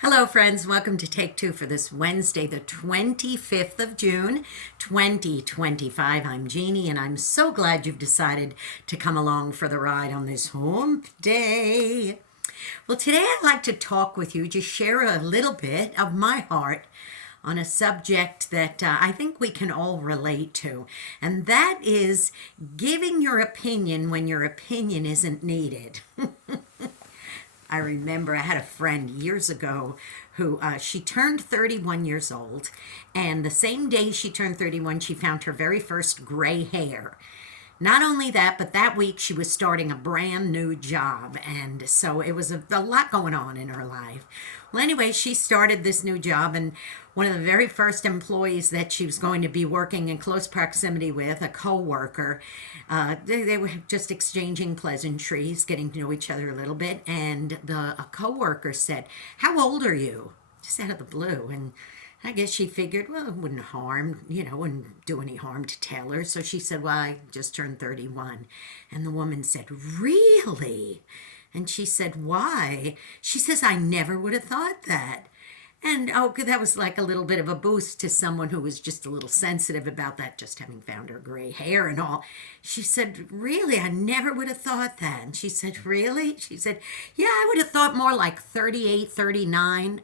Hello, friends. Welcome to Take Two for this Wednesday, the 25th of June, 2025. I'm Jeannie, and I'm so glad you've decided to come along for the ride on this hump day. Well, today I'd like to talk with you, just share a little bit of my heart on a subject that I think we can all relate to, and that is giving your opinion when your opinion isn't needed. I remember I had a friend years ago who she turned 31 years old, and the same day she turned 31, she found her very first gray hair. Not only that, but that week she was starting a brand new job, and so it was a lot going on in her life. Well, anyway, she started this new job, and one of the very first employees that she was going to be working in close proximity with, a co-worker, they were just exchanging pleasantries, getting to know each other a little bit, and a co-worker said, "How old are you?" Just out of the blue, and I guess she figured, well, it wouldn't harm, wouldn't do any harm to tell her. So she said, well, I just turned 31. And the woman said, really? And she said, why? She says, I never would have thought that. And that was like a little bit of a boost to someone who was just a little sensitive about that, just having found her gray hair and all. She said, really? I never would have thought that. And she said, really? She said, yeah, I would have thought more like 38, 39.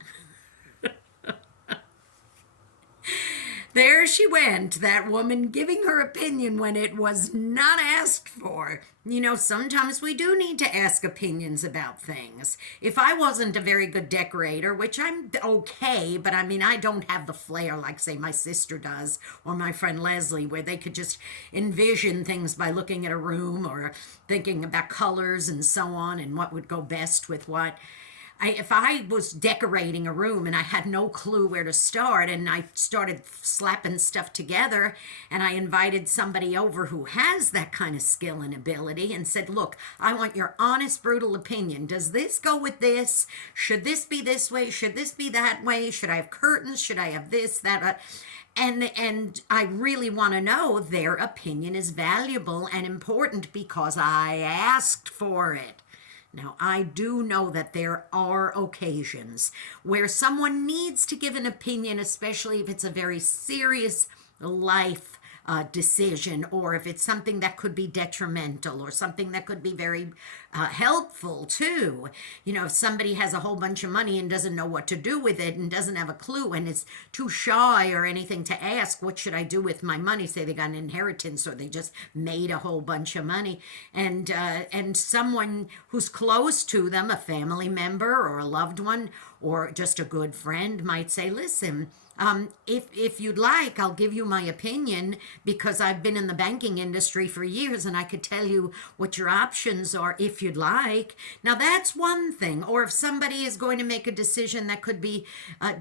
There she went, that woman giving her opinion when it was not asked for. Sometimes we do need to ask opinions about things. If I wasn't a very good decorator, which I'm okay, but I don't have the flair like, say, my sister does or my friend Leslie, where they could just envision things by looking at a room or thinking about colors and so on and what would go best with what. If I was decorating a room and I had no clue where to start and I started slapping stuff together and I invited somebody over who has that kind of skill and ability and said, look, I want your honest, brutal opinion. Does this go with this? Should this be this way? Should this be that way? Should I have curtains? Should I have this, that? And I really want to know their opinion is valuable and important because I asked for it. Now, I do know that there are occasions where someone needs to give an opinion, especially if it's a very serious life decision, or if it's something that could be detrimental or something that could be very helpful too. If somebody has a whole bunch of money and doesn't know what to do with it and doesn't have a clue and is too shy or anything to ask, what should I do with my money? Say they got an inheritance or they just made a whole bunch of money, and someone who's close to them, a family member or a loved one or just a good friend, might say, listen, if you'd like, I'll give you my opinion because I've been in the banking industry for years and I could tell you what your options are if you'd like. Now, that's one thing. Or if somebody is going to make a decision that could be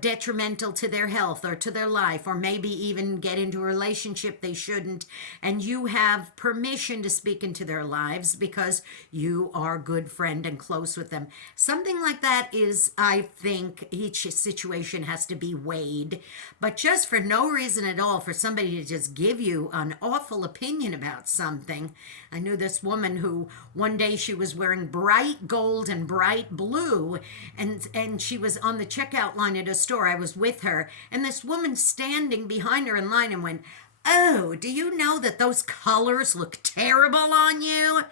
detrimental to their health or to their life, or maybe even get into a relationship they shouldn't, and you have permission to speak into their lives because you are a good friend and close with them. Something like that is, I think, each situation has to be weighed. But just for no reason at all, for somebody to just give you an awful opinion about something. I knew this woman who one day she was wearing bright gold and bright blue, and she was on the checkout line at a store. I was with her, and this woman standing behind her in line and went, "Oh, do you know that those colors look terrible on you?"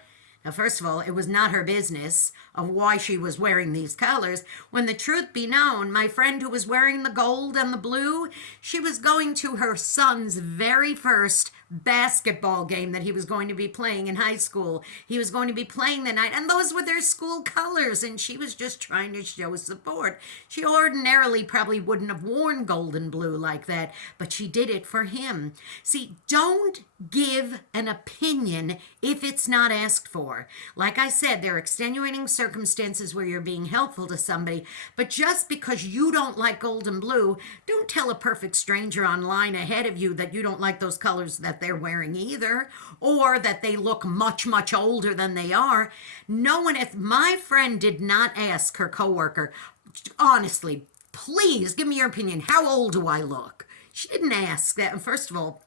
Now, first of all, it was not her business of why she was wearing these colors. When the truth be known, my friend who was wearing the gold and the blue, she was going to her son's very first basketball game that he was going to be playing in high school. He was going to be playing the night, and those were their school colors, and she was just trying to show support. She ordinarily probably wouldn't have worn gold and blue like that, but she did it for him. See, don't give an opinion if it's not asked for. Like I said, there are extenuating circumstances where you're being helpful to somebody, but just because you don't like gold and blue, don't tell a perfect stranger online ahead of you that you don't like those colors that they're wearing either, or that they look much, much older than they are. No one, if my friend did not ask her coworker, honestly, please give me your opinion, how old do I look? She didn't ask that. And first of all,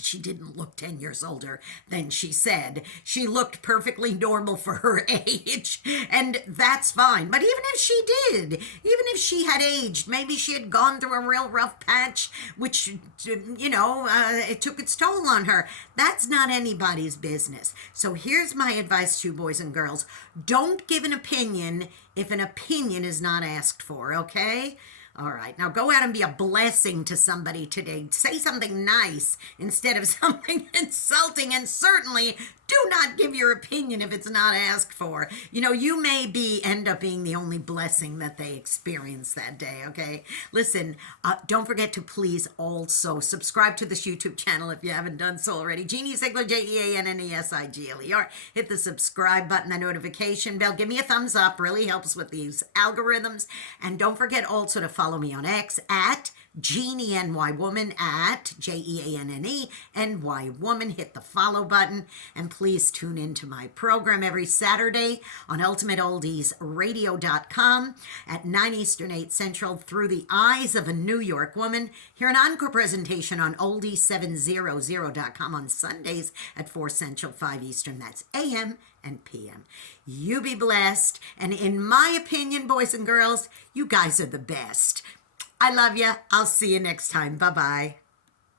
She didn't look 10 years older than she said. She looked perfectly normal for her age, and that's fine. But even if she did, even if she had aged, maybe she had gone through a real rough patch, which, it took its toll on her. That's not anybody's business. So here's my advice to you, boys and girls. Don't give an opinion if an opinion is not asked for, okay? All right, now go out and be a blessing to somebody today. Say something nice instead of something insulting, and certainly do not give your opinion if it's not asked for. You may end up being the only blessing that they experience that day, okay? Listen, don't forget to please also subscribe to this YouTube channel if you haven't done so already. Jeanne Sigler, JeanneSigler. Hit the subscribe button, the notification bell. Give me a thumbs up. Really helps with these algorithms. And don't forget also to follow me on X at Jeannie NY Woman, at JeanneNY Woman. Hit the follow button, and please tune into my program every Saturday on UltimateOldiesRadio.com at 9 Eastern, 8 Central, through the eyes of a New York woman. Hear an encore presentation on Oldies700.com on Sundays at 4 Central, 5 Eastern. That's AM and PM. You be blessed, and in my opinion, boys and girls, you guys are the best. I love you. I'll see you next time. Bye-bye.